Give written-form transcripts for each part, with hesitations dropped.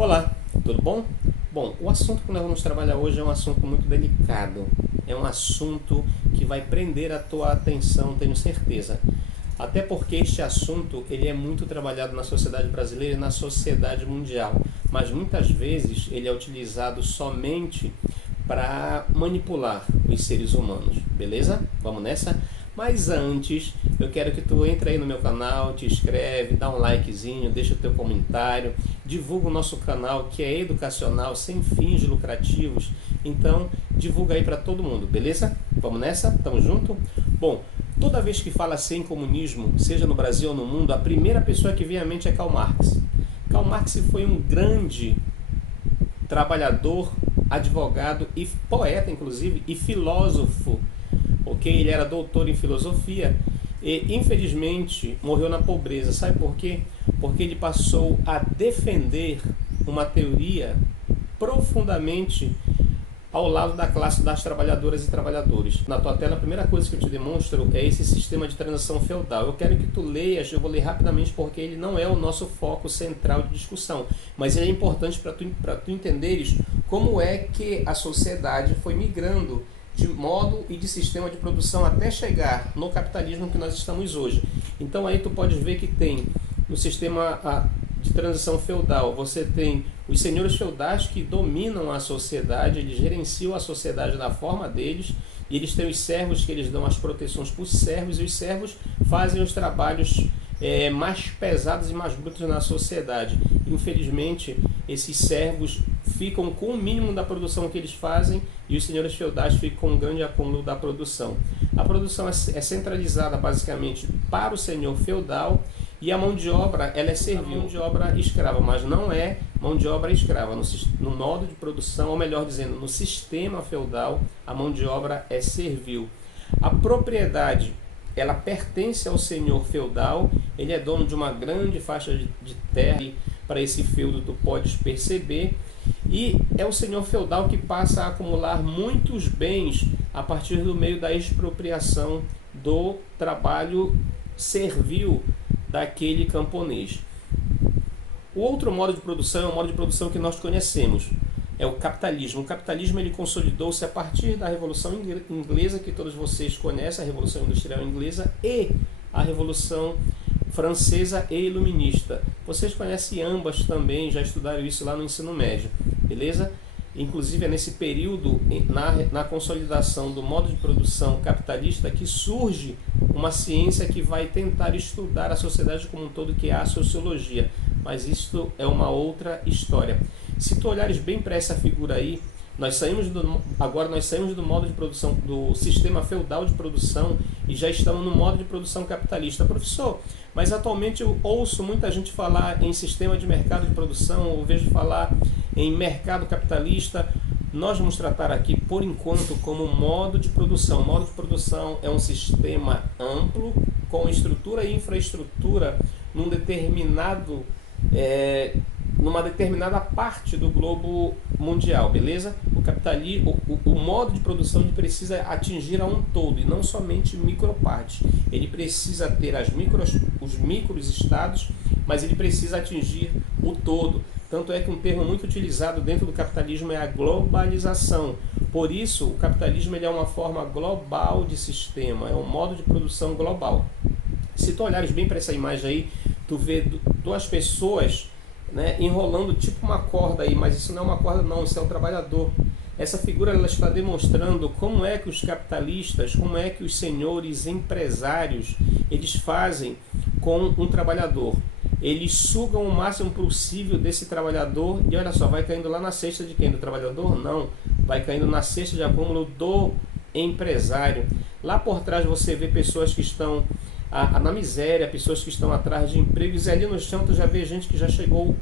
Olá, tudo bom? Bom, o assunto que nós vamos trabalhar hoje é um assunto muito delicado. É um assunto que vai prender a tua atenção, tenho certeza. Até porque este assunto ele é muito trabalhado na sociedade brasileira e na sociedade mundial, mas muitas vezes ele é utilizado somente para manipular os seres humanos, beleza? Vamos nessa? Mas antes, eu quero que tu entre aí no meu canal, te inscreve, dá um likezinho, deixa o teu comentário, divulga o nosso canal que é educacional, sem fins lucrativos. Então, divulga aí para todo mundo, beleza? Vamos nessa? Tamo junto? Bom, toda vez que fala assim em comunismo, seja no Brasil ou no mundo, a primeira pessoa que vem à mente é Karl Marx. Karl Marx foi um grande trabalhador, advogado e poeta, inclusive, e filósofo. Ok? Ele era doutor em filosofia e, infelizmente, morreu na pobreza. Sabe por quê? Porque ele passou a defender uma teoria profundamente ao lado da classe das trabalhadoras e trabalhadores. Na tua tela, a primeira coisa que eu te demonstro é esse sistema de transição feudal. Eu quero que tu leias, eu vou ler rapidamente porque ele não é o nosso foco central de discussão, mas ele é importante para tu entenderes como é que a sociedade foi migrando de modo e de sistema de produção até chegar no capitalismo que nós estamos hoje. Então aí tu pode ver que tem no sistema de transição feudal, você tem os senhores feudais que dominam a sociedade, eles gerenciam a sociedade da forma deles, e eles têm os servos que eles dão as proteções para os servos, e os servos fazem os trabalhos mais pesados e mais brutos na sociedade. Infelizmente, esses servos ficam com o mínimo da produção que eles fazem e os senhores feudais ficam com um grande acúmulo da produção. A produção é centralizada basicamente para o senhor feudal e a mão de obra ela é servil, mão de obra escrava, mas não é mão de obra escrava. No modo de produção, ou melhor dizendo, no sistema feudal, a mão de obra é servil. A propriedade ela pertence ao senhor feudal, ele é dono de uma grande faixa de terra, e para esse feudo tu podes perceber, e é o senhor feudal que passa a acumular muitos bens a partir do meio da expropriação do trabalho servil daquele camponês. O outro modo de produção é o modo de produção que nós conhecemos, é o capitalismo. O capitalismo ele consolidou-se a partir da Revolução Inglesa, que todos vocês conhecem, a Revolução Industrial Inglesa e a Revolução Francesa e Iluminista. Vocês conhecem ambas também, já estudaram isso lá no ensino médio, beleza? Inclusive é nesse período, na consolidação do modo de produção capitalista, que surge uma ciência que vai tentar estudar a sociedade como um todo, que é a sociologia. Mas isso é uma outra história. Se tu olhares bem para essa figura aí, agora nós saímos do modo de produção, do sistema feudal de produção, e já estamos no modo de produção capitalista. Professor, mas atualmente eu ouço muita gente falar em sistema de mercado de produção, ou vejo falar em mercado capitalista. Nós vamos tratar aqui, por enquanto, como modo de produção. O modo de produção é um sistema amplo, com estrutura e infraestrutura numa determinada parte do globo mundial, beleza? O modo de produção ele precisa atingir a um todo e não somente micropartes. Ele precisa ter os microestados, mas ele precisa atingir o todo. Tanto é que um termo muito utilizado dentro do capitalismo é a globalização. Por isso, o capitalismo ele é uma forma global de sistema, é um modo de produção global. Se tu olhares bem para essa imagem aí, tu vê duas pessoas, né, enrolando tipo uma corda aí, mas isso não é uma corda não, isso é um trabalhador. Essa figura ela está demonstrando como é que os capitalistas, como é que os senhores empresários, eles fazem com um trabalhador. Eles sugam o máximo possível desse trabalhador e olha só, vai caindo lá na cesta de quem? Do trabalhador? Não, vai caindo na cesta de acúmulo do empresário. Lá por trás você vê pessoas que estão na miséria, pessoas que estão atrás de empregos, e ali no chão tu já vê gente que já chegou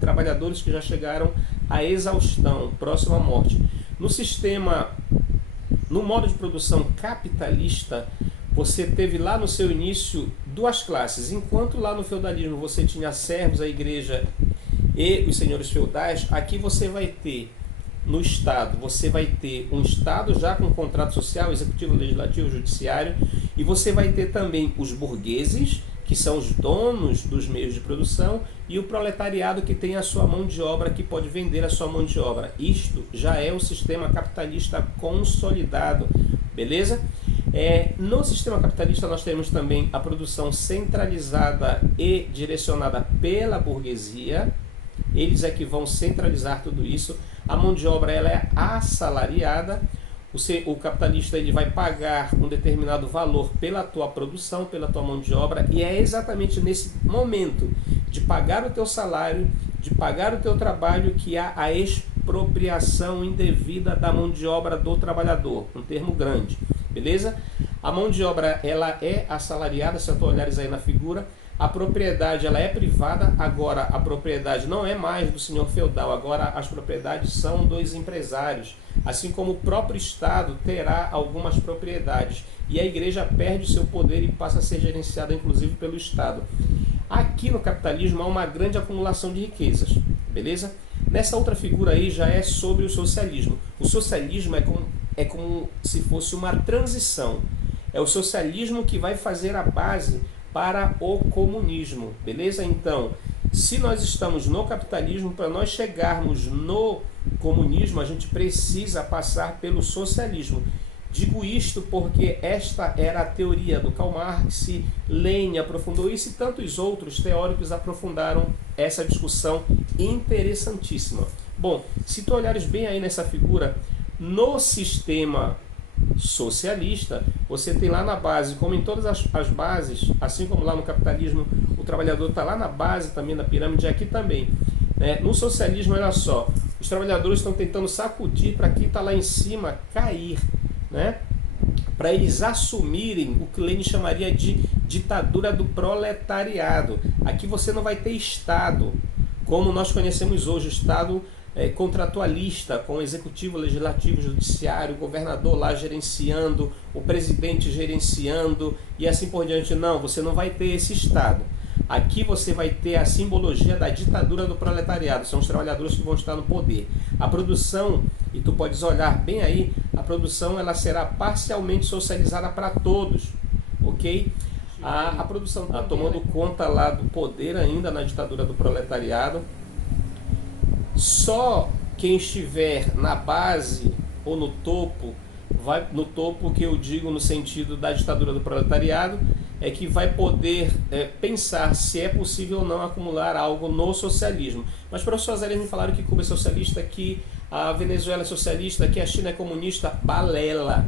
trabalhadores que já chegaram à exaustão, próximo à morte. No modo de produção capitalista, você teve lá no seu início duas classes. Enquanto lá no feudalismo você tinha servos, a igreja e os senhores feudais, aqui você vai ter no Estado, você vai ter um Estado já com contrato social, executivo, legislativo, judiciário, e você vai ter também os burgueses, que são os donos dos meios de produção, e o proletariado, que tem a sua mão de obra, que pode vender a sua mão de obra. Isto já é o sistema capitalista consolidado, beleza? No sistema capitalista nós temos também a produção centralizada e direcionada pela burguesia. Eles é que vão centralizar tudo isso. A mão de obra ela é assalariada. O capitalista ele vai pagar um determinado valor pela tua produção, pela tua mão de obra, e é exatamente nesse momento de pagar o teu salário, de pagar o teu trabalho, que há a expropriação indevida da mão de obra do trabalhador, um termo grande, beleza? A mão de obra ela é assalariada, se tu olhares aí na figura. A propriedade ela é privada, agora a propriedade não é mais do senhor feudal, agora as propriedades são dos empresários, assim como o próprio Estado terá algumas propriedades, e a igreja perde o seu poder e passa a ser gerenciada inclusive pelo Estado. Aqui no capitalismo há uma grande acumulação de riquezas, beleza? Nessa outra figura aí já é sobre o socialismo. O socialismo é como se fosse uma transição, é o socialismo que vai fazer a base para o comunismo, beleza? Então, se nós estamos no capitalismo, para nós chegarmos no comunismo, a gente precisa passar pelo socialismo. Digo isto porque esta era a teoria do Karl Marx, Lenin aprofundou isso e tantos outros teóricos aprofundaram essa discussão interessantíssima. Bom, se tu olhares bem aí nessa figura, no sistema socialista, você tem lá na base, como em todas as bases, assim como lá no capitalismo, o trabalhador está lá na base também da pirâmide, aqui também. No socialismo, olha só, os trabalhadores estão tentando sacudir para quem está lá em cima cair, né? Para eles assumirem o que Lenin chamaria de ditadura do proletariado. Aqui você não vai ter Estado, como nós conhecemos hoje, o Estado contratualista, com o executivo, legislativo, judiciário, o governador lá gerenciando, o presidente gerenciando e assim por diante. Não, você não vai ter esse Estado. Aqui você vai ter a simbologia da ditadura do proletariado, são os trabalhadores que vão estar no poder. A produção, e tu podes olhar bem aí, a produção ela será parcialmente socializada para todos, ok? A produção está tomando conta lá do poder ainda na ditadura do proletariado. Só quem estiver na base ou no topo, no topo que eu digo no sentido da ditadura do proletariado, é que vai poder pensar se é possível ou não acumular algo no socialismo. Mas professores ali me falaram que Cuba é socialista, que a Venezuela é socialista, que a China é comunista. Balela.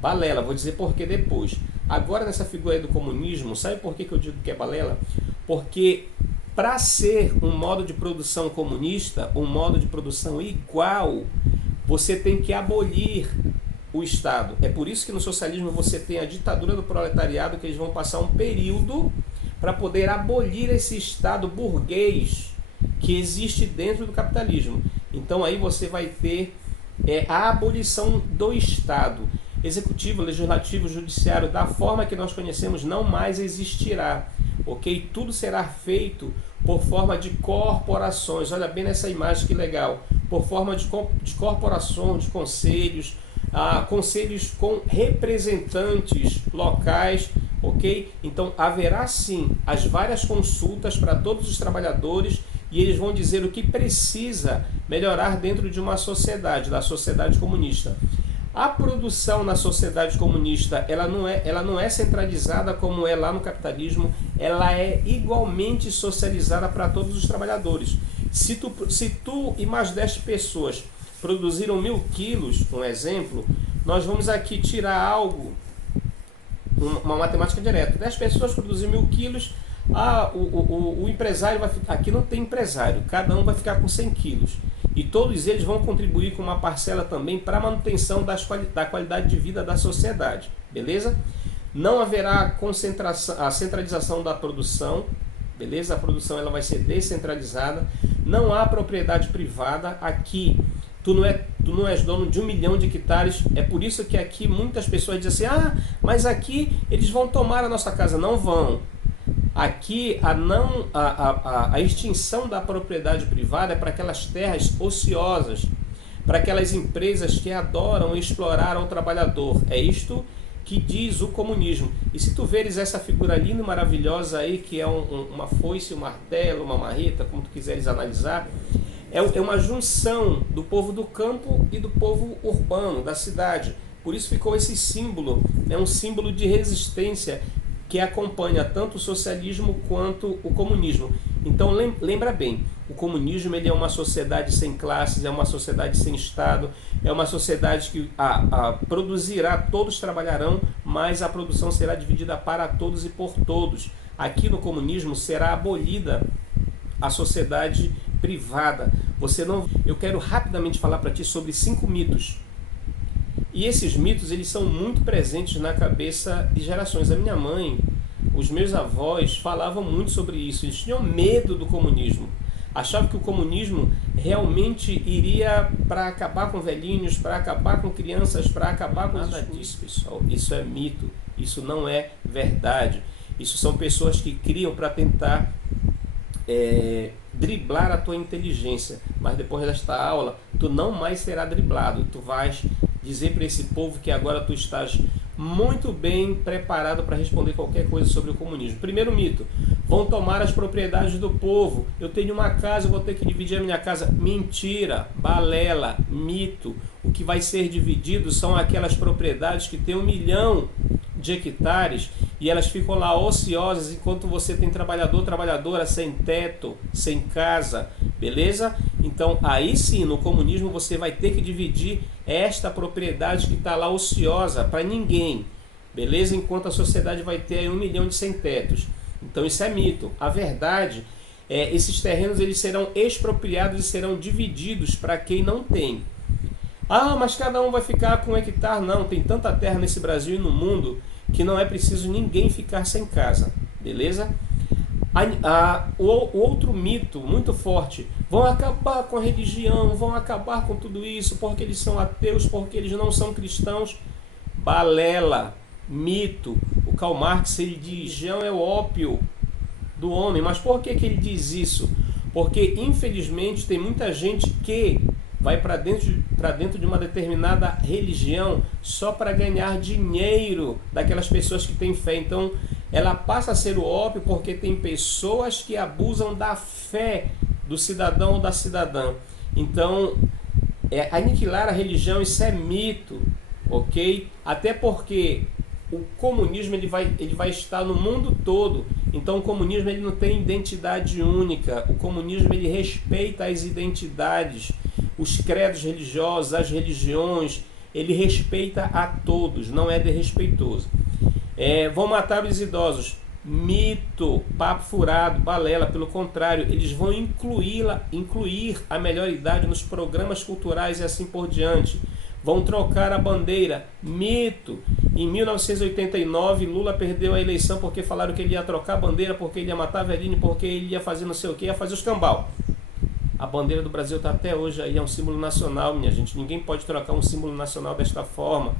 Balela, vou dizer por que depois. Agora nessa figura aí do comunismo, sabe por que eu digo que é balela? Porque para ser um modo de produção comunista, um modo de produção igual, você tem que abolir o Estado. É por isso que no socialismo você tem a ditadura do proletariado, que eles vão passar um período para poder abolir esse Estado burguês que existe dentro do capitalismo. Então aí você vai ter a abolição do Estado. Executivo, legislativo, judiciário, da forma que nós conhecemos, não mais existirá. Ok? Tudo será feito por forma de corporações. Olha bem nessa imagem que legal. Por forma de corporações, de conselhos, conselhos com representantes locais, ok? Então haverá sim as várias consultas para todos os trabalhadores e eles vão dizer o que precisa melhorar dentro de uma sociedade, da sociedade comunista. A produção na sociedade comunista ela não é centralizada como é lá no capitalismo, ela é igualmente socializada para todos os trabalhadores. Se tu e mais 10 pessoas produziram 1000 quilos, um exemplo, nós vamos aqui tirar algo, uma matemática direta. 10 pessoas produziram 1000 quilos, o empresário vai ficar, aqui não tem empresário, cada um vai ficar com 100 quilos. E todos eles vão contribuir com uma parcela também para a manutenção da qualidade de vida da sociedade, beleza? Não haverá a centralização da produção, beleza? A produção ela vai ser descentralizada. Não há propriedade privada. Aqui tu não és dono de 1 milhão de hectares. É por isso que aqui muitas pessoas dizem assim: mas aqui eles vão tomar a nossa casa. Não vão. Aqui a extinção da propriedade privada é para aquelas terras ociosas, para aquelas empresas que adoram explorar o trabalhador. É isto que diz o comunismo. E se tu veres essa figura linda e maravilhosa aí, que é uma foice, um martelo, uma marreta, como tu quiseres analisar, é uma junção do povo do campo e do povo urbano, da cidade. Por isso ficou esse símbolo, é um símbolo de resistência que acompanha tanto o socialismo quanto o comunismo. Então lembra bem, o comunismo ele é uma sociedade sem classes, é uma sociedade sem Estado, é uma sociedade que produzirá, todos trabalharão, mas a produção será dividida para todos e por todos. Aqui no comunismo será abolida a sociedade privada. Eu quero rapidamente falar para ti sobre 5 mitos. E esses mitos, eles são muito presentes na cabeça de gerações. A minha mãe, os meus avós falavam muito sobre isso. Eles tinham medo do comunismo. Achavam que o comunismo realmente iria para acabar com velhinhos, para acabar com crianças, para acabar com... Nada disso, pessoal. Isso é mito. Isso não é verdade. Isso são pessoas que criam para tentar driblar a tua inteligência. Mas depois desta aula, tu não mais será driblado. Tu vais dizer para esse povo que agora tu estás muito bem preparado para responder qualquer coisa sobre o comunismo. Primeiro mito: vão tomar as propriedades do povo. Eu tenho uma casa, eu vou ter que dividir a minha casa. Mentira, balela, mito. O que vai ser dividido são aquelas propriedades que têm 1 milhão de hectares e elas ficam lá ociosas enquanto você tem trabalhador, trabalhadora sem teto, sem casa, beleza? Então aí sim, no comunismo você vai ter que dividir esta propriedade que está lá ociosa para ninguém, beleza? Enquanto a sociedade vai ter aí 1 milhão de sem tetos. Então isso é mito. A verdade é, esses terrenos eles serão expropriados e serão divididos para quem não tem. Ah, mas cada um vai ficar com 1 hectare. Não, tem tanta terra nesse Brasil e no mundo que não é preciso ninguém ficar sem casa, beleza? O outro mito muito forte: vão acabar com a religião, vão acabar com tudo isso porque eles são ateus, porque eles não são cristãos. Balela, mito. O Karl Marx ele diz: religião é o ópio do homem. Mas por que ele diz isso? Porque infelizmente tem muita gente que vai para dentro de uma determinada religião só para ganhar dinheiro daquelas pessoas que têm fé. Então ela passa a ser o ópio porque tem pessoas que abusam da fé do cidadão ou da cidadã. Então aniquilar a religião, isso é mito, ok? Até porque o comunismo ele vai estar no mundo todo. Então o comunismo ele não tem identidade única. O comunismo ele respeita as identidades, os credos religiosos, as religiões. Ele respeita a todos, não é desrespeitoso. Vão matar os idosos. Mito, papo furado, balela. Pelo contrário, eles vão incluir a melhor idade nos programas culturais e assim por diante. Vão trocar a bandeira. Mito. Em 1989, Lula perdeu a eleição porque falaram que ele ia trocar a bandeira, porque ele ia matar velhinho, porque ele ia fazer não sei o que, ia fazer os cambal. A bandeira do Brasil está até hoje aí, é um símbolo nacional, minha gente. Ninguém pode trocar um símbolo nacional desta forma.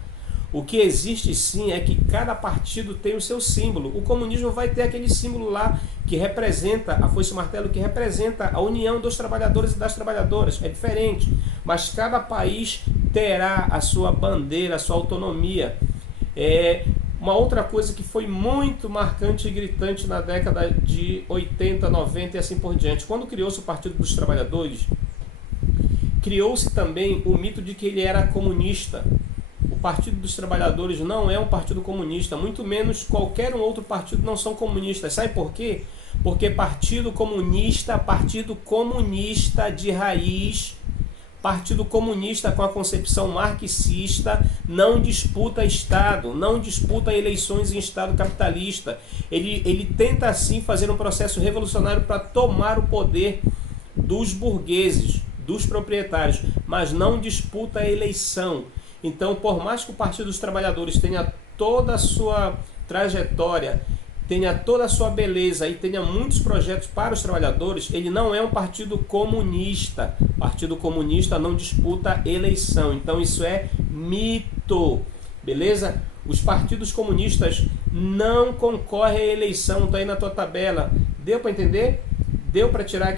O que existe sim é que cada partido tem o seu símbolo. O comunismo vai ter aquele símbolo lá que representa, a foice e o martelo, que representa a união dos trabalhadores e das trabalhadoras. É diferente. Mas cada país terá a sua bandeira, a sua autonomia. Uma outra coisa que foi muito marcante e gritante na década de 80, 90 e assim por diante. Quando criou-se o Partido dos Trabalhadores, criou-se também o mito de que ele era comunista. O Partido dos Trabalhadores não é um partido comunista, muito menos qualquer um outro partido não são comunistas. Sabe por quê? Porque partido comunista de raiz, partido comunista com a concepção marxista, não disputa Estado, não disputa eleições em Estado capitalista. Ele tenta assim fazer um processo revolucionário para tomar o poder dos burgueses, dos proprietários, mas não disputa a eleição. Então, por mais que o Partido dos Trabalhadores tenha toda a sua trajetória, tenha toda a sua beleza e tenha muitos projetos para os trabalhadores, ele não é um partido comunista. O Partido Comunista não disputa eleição. Então isso é mito, beleza? Os partidos comunistas não concorrem à eleição. Está aí na tua tabela. Deu para entender? Deu para tirar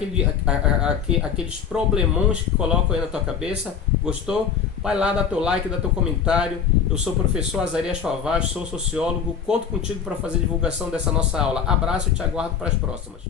aqueles problemões que colocam aí na tua cabeça? Gostou? Vai lá, dá teu like, dá teu comentário. Eu sou o professor Azarias Favaz, sou sociólogo. Conto contigo para fazer divulgação dessa nossa aula. Abraço e te aguardo para as próximas.